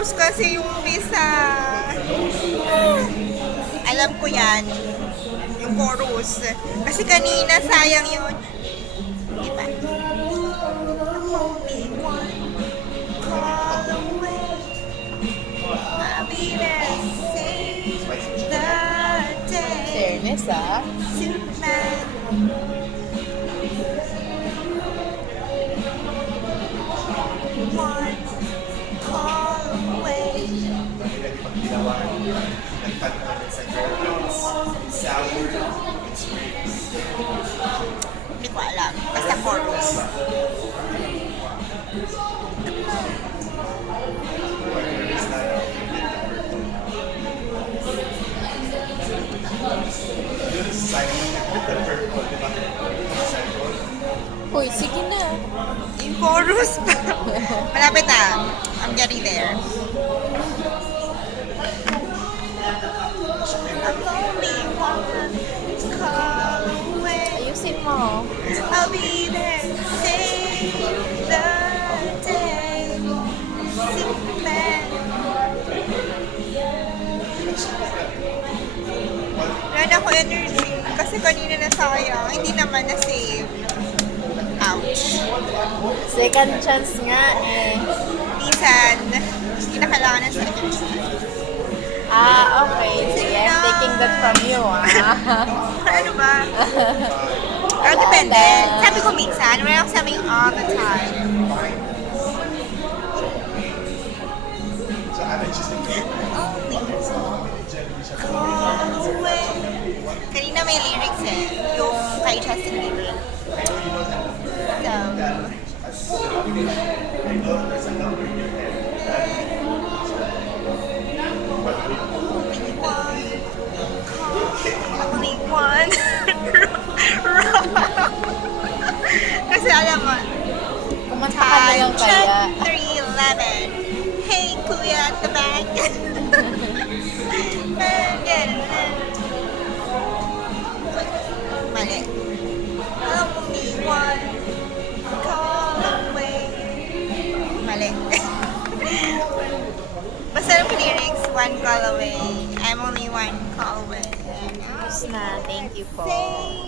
chorus kasi yung visa. Alam ko yan. Yung chorus. Kasi kanina, sayang yun. Diba? Only one call away. I'll be there. Save the day. Fairness, ah. Superman. One call away. Hindi ko alam. Basta chorus. Uy, sige na. Yung chorus pa. Malapit na. I'm getting there. I'm only one call away. Ayusin mo. I'll be there. Save the day. Superman. Wala na ako energy. Kasi kanina na sayang. Hindi naman na-save. Ouch. Second chance nga eh. Minsan, hindi na kailangan ng second chance. Ah, okay. Sige, I'm taking that from you, ah. Ano ba? Pero depende. Sabi ko minsan, wala akong sabing all the time. All away. Kanina may lyrics eh. Yung kay Justin Bieber. So, only one. Kasi alam mo, Kumanta ka na lang check kaya. 311. Hey, kuya at the back. Mali. Only one call away. Mali. Basta yung lyrics, one call away. I'm only one call away. Tapos na. Thank you po. Say